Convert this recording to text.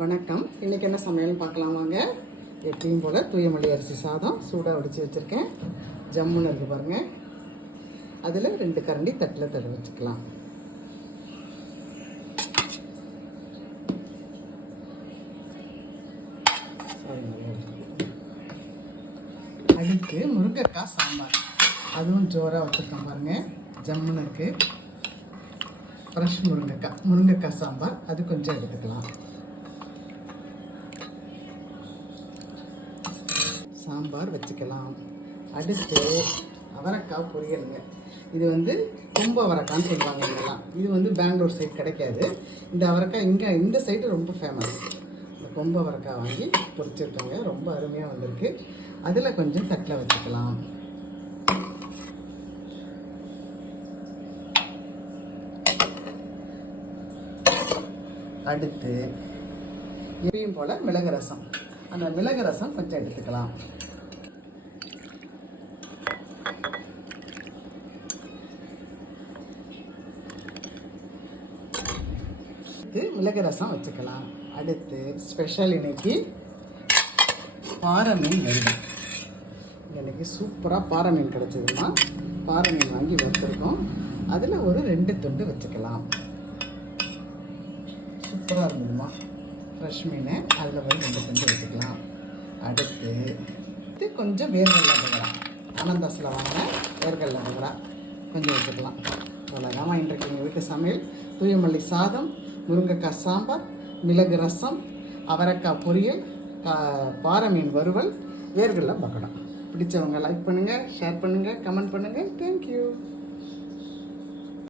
வணக்கம். இன்றைக்கி என்ன சமையல்னு பார்க்கலாம் வாங்க. எப்பயும் போல் தூயமல்லி அரிசி சாதம் சூடாக வடித்து வச்சுருக்கேன். ஜம்முன்னு இருக்குது பாருங்கள். அதில் 2 கரண்டி தட்டில் தடவி வச்சுக்கலாம். அடுத்து முருங்கைக்காய் சாம்பார், அதுவும் ஜோராக வச்சுருக்கேன் பாருங்கள். ஜம்முன்னு இருக்குது. ஃப்ரெஷ் முருங்கைக்காய் சாம்பார், அது கொஞ்சம் எடுத்துக்கலாம். சாம்பார் வச்சுக்கலாம். அடுத்து அவரைக்காய் பொரியலுங்க. இது கொம்பு அவரைக்கான்னு சொல்லுவாங்க இதெல்லாம். இது பெங்களூர் சைடு கிடைக்காது. இந்த அவரைக்காய் இங்கே இந்த சைடு ரொம்ப ஃபேமஸ். இந்த கொம்பு அவரைக்காய் வாங்கி பொரிச்சிருக்கோங்க. ரொம்ப அருமையாக வந்திருக்கு. அதில் கொஞ்சம் தட்டில் வச்சுக்கலாம். அடுத்து எப்பயும் போல் மிளகு ரசம், அந்த மிளகு ரசம் கொஞ்சம் எடுத்துக்கலாம். மிளகு ரசம் வச்சுக்கலாம். அடுத்து ஸ்பெஷல் இன்னைக்கு பாறை மீன் வருது. இன்னைக்கு சூப்பராக பாறை மீன் கிடச்சிதுன்னா பாறை மீன் வாங்கி வச்சுருக்கோம். அதில் ஒரு 2 துண்டு வச்சுக்கலாம். சூப்பராக இருந்ததுமா ஃப்ரெஷ் மீன். அதில் ஒரு 2 துண்டு வச்சுக்கலாம். அடுத்து கொஞ்சம் வேர்கடலை பகடா, ஆனந்தாஸில் வாங்கின வேர்கடலை பகடா கொஞ்சம் வச்சுக்கலாம். அவ்வளோதான் இன்றைக்கு எங்கள் வீட்டு சமையல். தூயமல்லி சாதம், முருங்கைக்காய் சாம்பார், மிளகு ரசம், அவரைக்காய் பொரியல், பாறை மீன் வறுவல், வேர்கடலை பகடா. பிடிச்சவங்க லைக் பண்ணுங்கள், ஷேர் பண்ணுங்கள், கமெண்ட் பண்ணுங்கள். தேங்க்யூ.